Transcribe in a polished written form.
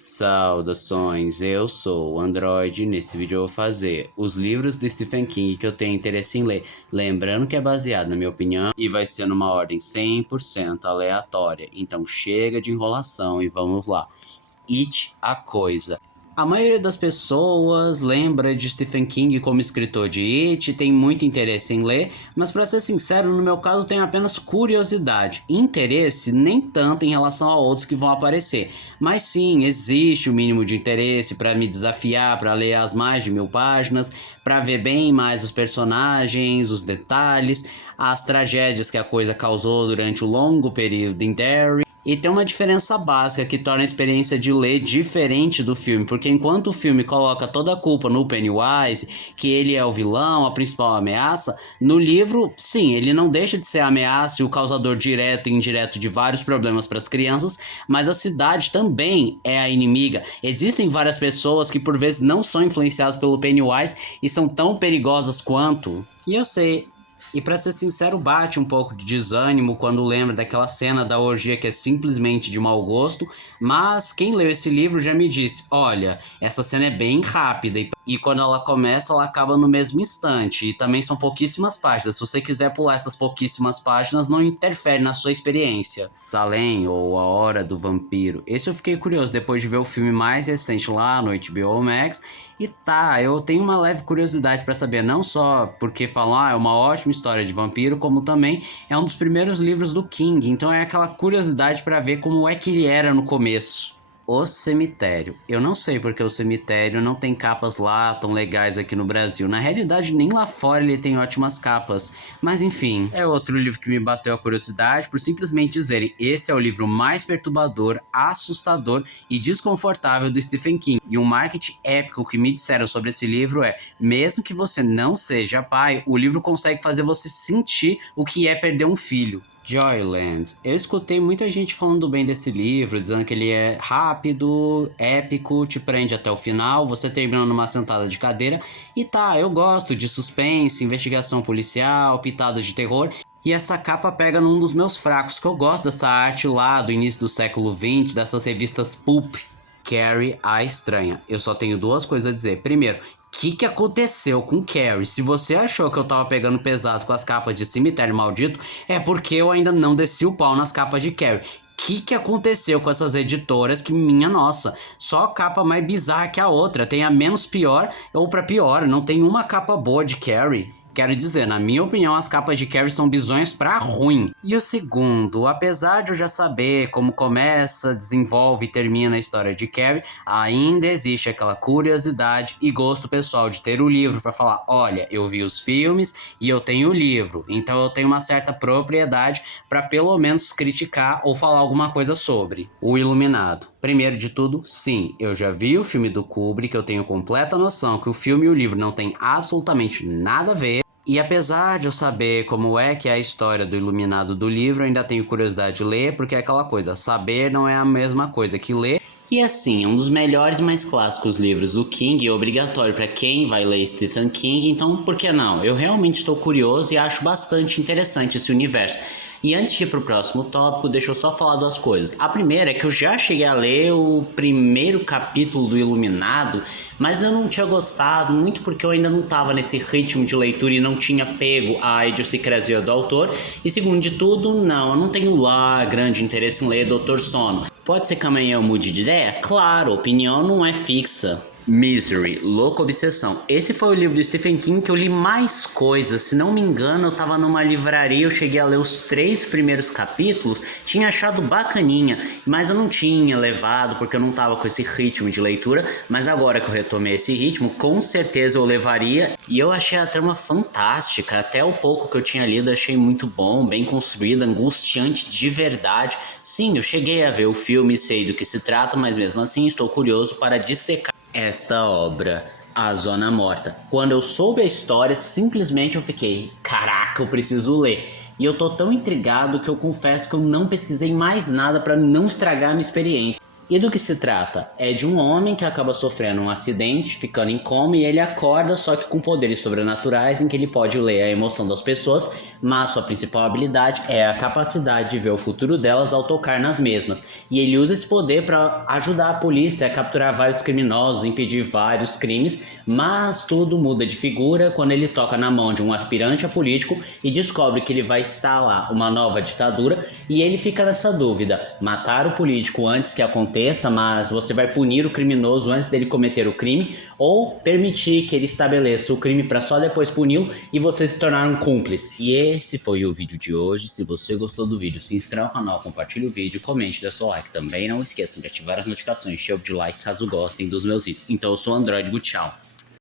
Saudações, eu sou o Android e nesse vídeo eu vou fazer os livros de Stephen King que eu tenho interesse em ler. Lembrando que é baseado na minha opinião e vai ser numa ordem 100% aleatória. Então chega de enrolação e vamos lá. It, a Coisa. A maioria das pessoas lembra de Stephen King como escritor de It, tem muito interesse em ler, mas para ser sincero, no meu caso tenho apenas curiosidade. Interesse nem tanto em relação a outros que vão aparecer, mas sim, existe o mínimo de interesse para me desafiar, para ler as mais de 1000 páginas, para ver bem mais os personagens, os detalhes, as tragédias que a coisa causou durante o longo período em Derry. E tem uma diferença básica que torna a experiência de ler diferente do filme, porque enquanto o filme coloca toda a culpa no Pennywise, que ele é o vilão, a principal ameaça, no livro, sim, ele não deixa de ser a ameaça e o causador direto e indireto de vários problemas para as crianças, mas a cidade também é a inimiga. Existem várias pessoas que por vezes não são influenciadas pelo Pennywise e são tão perigosas quanto. E eu sei. E pra ser sincero, bate um pouco de desânimo quando lembra daquela cena da orgia que é simplesmente de mau gosto, mas quem leu esse livro já me disse, olha, essa cena é bem rápida e quando ela começa ela acaba no mesmo instante, e também são pouquíssimas páginas, se você quiser pular essas pouquíssimas páginas não interfere na sua experiência. Salem, ou A Hora do Vampiro, esse eu fiquei curioso depois de ver o filme mais recente lá no HBO Max. E tá, eu tenho uma leve curiosidade pra saber, não só porque falam, é uma ótima história de vampiro, como também é um dos primeiros livros do King, então é aquela curiosidade pra ver como é que ele era no começo. O Cemitério. Eu não sei porque o Cemitério não tem capas lá tão legais aqui no Brasil. Na realidade, nem lá fora ele tem ótimas capas. Mas enfim, é outro livro que me bateu a curiosidade por simplesmente dizerem esse é o livro mais perturbador, assustador e desconfortável do Stephen King. E um marketing épico que me disseram sobre esse livro é, mesmo que você não seja pai, o livro consegue fazer você sentir o que é perder um filho. Joyland. Eu escutei muita gente falando bem desse livro, dizendo que ele é rápido, épico, te prende até o final, você termina numa sentada de cadeira. E tá, eu gosto de suspense, investigação policial, pitadas de terror. E essa capa pega num dos meus fracos, que eu gosto dessa arte lá do início do século XX, dessas revistas pulp. Carrie, a Estranha. Eu só tenho duas coisas a dizer. Primeiro, o que aconteceu com Carrie? Se você achou que eu tava pegando pesado com as capas de Cemitério Maldito, é porque eu ainda não desci o pau nas capas de Carrie. O que aconteceu com essas editoras que, minha nossa, só capa mais bizarra que a outra, tem a menos pior ou pra pior, não tem uma capa boa de Carrie. Quero dizer, na minha opinião, as capas de Carrie são bizonhas pra ruim. E o segundo, apesar de eu já saber como começa, desenvolve e termina a história de Carrie, ainda existe aquela curiosidade e gosto pessoal de ter o livro pra falar, olha, eu vi os filmes e eu tenho o livro, então eu tenho uma certa propriedade pra pelo menos criticar ou falar alguma coisa sobre. O Iluminado. Primeiro de tudo, sim, eu já vi o filme do Kubrick, eu tenho completa noção que o filme e o livro não têm absolutamente nada a ver. E apesar de eu saber como é que é a história do Iluminado do livro, eu ainda tenho curiosidade de ler, porque é aquela coisa, saber não é a mesma coisa que ler. E assim, é um dos melhores e mais clássicos livros do King, é obrigatório para quem vai ler Stephen King, então por que não? Eu realmente estou curioso e acho bastante interessante esse universo. E antes de ir pro próximo tópico, deixa eu só falar duas coisas. A primeira é que eu já cheguei a ler o primeiro capítulo do Iluminado, mas eu não tinha gostado, muito porque eu ainda não estava nesse ritmo de leitura e não tinha pego a idiosincrasia do autor. E segundo de tudo, não, eu não tenho lá grande interesse em ler Doutor Sono. Pode ser que amanhã eu mude de ideia? Claro, opinião não é fixa. Misery, Louca Obsessão. Esse foi o livro do Stephen King que eu li mais coisas. Se não me engano, eu tava numa livraria, eu cheguei a ler os 3 primeiros capítulos, tinha achado bacaninha, mas eu não tinha levado porque eu não tava com esse ritmo de leitura, mas agora que eu retomei esse ritmo, com certeza eu levaria. E eu achei a trama fantástica, até o pouco que eu tinha lido achei muito bom, bem construído, angustiante de verdade. Sim, eu cheguei a ver o filme e sei do que se trata, mas mesmo assim estou curioso para dissecar esta obra, A Zona Morta. Quando eu soube a história, simplesmente eu fiquei, caraca, eu preciso ler. E eu tô tão intrigado que eu confesso que eu não pesquisei mais nada para não estragar a minha experiência. E do que se trata? É de um homem que acaba sofrendo um acidente, ficando em coma, e ele acorda só que com poderes sobrenaturais em que ele pode ler a emoção das pessoas, mas sua principal habilidade é a capacidade de ver o futuro delas ao tocar nas mesmas. E ele usa esse poder para ajudar a polícia a capturar vários criminosos, impedir vários crimes, mas tudo muda de figura quando ele toca na mão de um aspirante a político e descobre que ele vai instalar uma nova ditadura, e ele fica nessa dúvida: matar o político antes que aconteça, mas você vai punir o criminoso antes dele cometer o crime, ou permitir que ele estabeleça o crime para só depois puni-lo e você se tornar um cúmplice. E esse foi o vídeo de hoje. Se você gostou do vídeo, se inscreva no canal, compartilhe o vídeo, comente, dê seu like. Também não esqueçam de ativar as notificações, chave de like caso gostem dos meus vídeos. Então eu sou o Android, tchau.